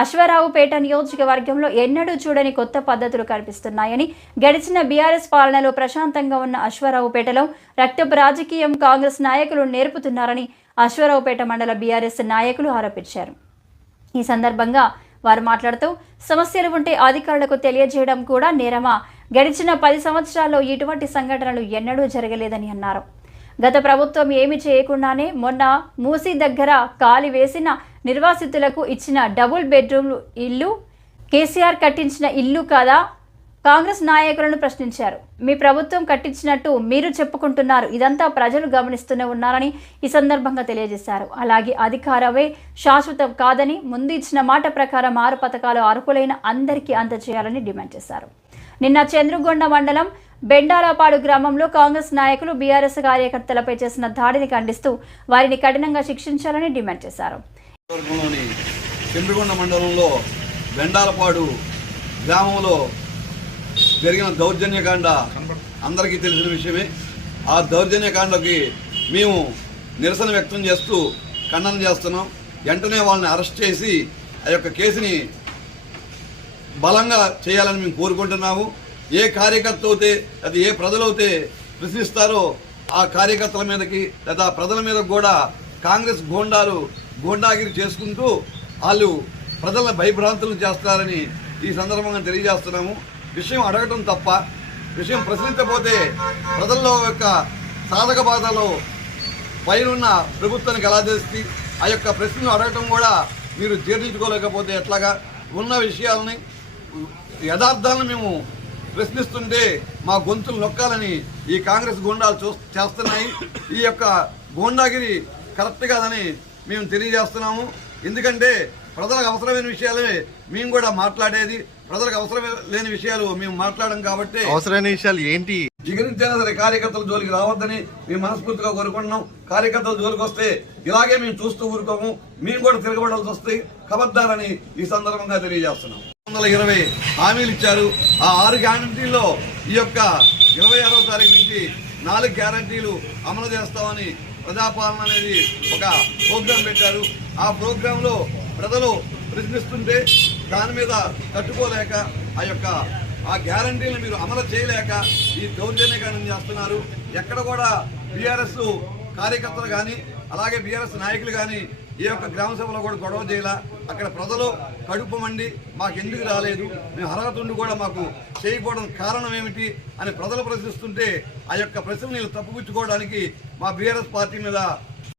అశ్వారావుపేట నియోజకవర్గంలో ఎన్నడూ చూడని కొత్త పద్ధతులు కనిపిస్తున్నాయని, గడిచిన బీఆర్ఎస్ పాలనలో ప్రశాంతంగా ఉన్న అశ్వారావుపేటలో రక్తపు రాజకీయం కాంగ్రెస్ నాయకులు నేర్పుతున్నారని అశ్వారావుపేట మండల బీఆర్ఎస్ నాయకులు ఆరోపించారు. ఈ సందర్భంగా వారు మాట్లాడుతూ, సమస్యలు ఉంటే అధికారులకు తెలియజేయడం కూడా నేరమా? గడిచిన 10 సంవత్సరాల్లో ఇటువంటి సంఘటనలు ఎన్నడూ జరగలేదని అన్నారు. గత ప్రభుత్వం ఏమి చేయకుండానే మొన్న మూసీ దగ్గర కాలి వేసిన నిర్వాసితులకు ఇచ్చిన డబుల్ బెడ్రూమ్ ఇల్లు కేసీఆర్ కట్టించిన ఇల్లు కాదా? కాంగ్రెస్ నాయకులను ప్రశ్నించారు. మీ ప్రభుత్వం కట్టించినట్టు మీరు చెప్పుకుంటున్నారు, ఇదంతా ప్రజలు గమనిస్తూనే ఉన్నారని ఈ సందర్భంగా తెలియజేశారు. అలాగే అధికారమే శాశ్వతం కాదని, ముందు ఇచ్చిన మాట ప్రకారం 6 పథకాలు అర్హులైన అందరికీ అందజేయాలని డిమాండ్ చేశారు. నిన్న చంద్రుగొండ మండలం బెండాలపాడు గ్రామంలో కాంగ్రెస్ నాయకులు బీఆర్ఎస్ కార్యకర్తలపై చేసిన దాడిని ఖండిస్తూ వారిని కఠినంగా శిక్షించాలని డిమాండ్ చేశారు. చంద్రుగొండ మండలంలో బెండాలపాడు గ్రామంలో జరిగిన దౌర్జన్యకాండ అందరికీ తెలిసిన విషయమే. ఆ దౌర్జన్యకాండకి మేము నిరసన వ్యక్తం చేస్తూ ఖండన చేస్తున్నాం. వెంటనే వాళ్ళని అరెస్ట్ చేసి ఆ యొక్క కేసుని బలంగా చేయాలని మేము కోరుకుంటున్నాము. ఏ కార్యకర్త అయితే అది ఏ ప్రజలైతే ప్రశ్నిస్తారో ఆ కార్యకర్తల మీదకి లేదా ప్రజల మీద కూడా కాంగ్రెస్ గోండాగిరి చేసుకుంటూ వాళ్ళు ప్రజలను భయభ్రాంతులు చేస్తారని ఈ సందర్భంగా తెలియజేస్తున్నాము. విషయం అడగటం తప్ప, విషయం ప్రశ్నించకపోతే ప్రజల్లో యొక్క సాధక బాధలో పైనున్న ప్రభుత్వానికి ఎలా చేసి ఆ యొక్క ప్రశ్నలు అడగటం కూడా మీరు జీర్ణించుకోలేకపోతే ఎట్లాగా? ఉన్న విషయాలని యథార్థాలను మేము ప్రశ్నిస్తుంటే మా గొంతులు నొక్కాలని ఈ కాంగ్రెస్ గూండాలు చేస్తున్నాయి. ఈ యొక్క గూండాగిరి కరెక్ట్ కాదని మేము తెలియజేస్తున్నాము. ఎందుకంటే ప్రజలకు అవసరమైన విషయాలే మేము కూడా మాట్లాడేది, ప్రజలకు అవసరం లేని విషయాలు మేము మాట్లాడడం కాబట్టి అవసరమైన విషయాలు ఏంటి జిగరించైనా సరే కార్యకర్తల జోలికి రావద్దని మేము మనస్ఫూర్తిగా కోరుకుంటున్నాం. కార్యకర్తల జోలికి వస్తే ఇలాగే మేము చూస్తూ ఊరుకోము, మేము కూడా తిరగబడాల్సి వస్తాయి. ఖబర్దారని ఈ సందర్భంగా తెలియజేస్తున్నాం. 120 హామీలు ఇచ్చారు. ఆ 6 గ్యారంటీల్లో ఈ యొక్క 26వ తారీఖు నుంచి 4 గ్యారంటీలు అమలు చేస్తామని ప్రజాపాలన అనేది ఒక ప్రోగ్రాం పెట్టారు. ఆ ప్రోగ్రాంలో ప్రజలు ప్రశ్నిస్తుంటే దాని మీద తట్టుకోలేక ఆ గ్యారంటీలను మీరు అమలు చేయలేక ఈ దౌర్జన్యకాండం చేస్తున్నారు. ఎక్కడ కూడా బీఆర్ఎస్ కార్యకర్తలు కానీ అలాగే బీఆర్ఎస్ నాయకులు కానీ ఈ యొక్క గ్రామ సభలో కూడా గొడవ చేయాల. అక్కడ ప్రజలు కడుపు మండి మాకు ఎందుకు రాలేదు, మేము అర్హత ఉండి కూడా మాకు చేయకపోవడం కారణం ఏమిటి అని ప్రజలు ప్రశ్నిస్తుంటే ఆ యొక్క ప్రశ్నలు తప్పుపుచ్చుకోవడానికి మా బీఆర్ఎస్ పార్టీ మీద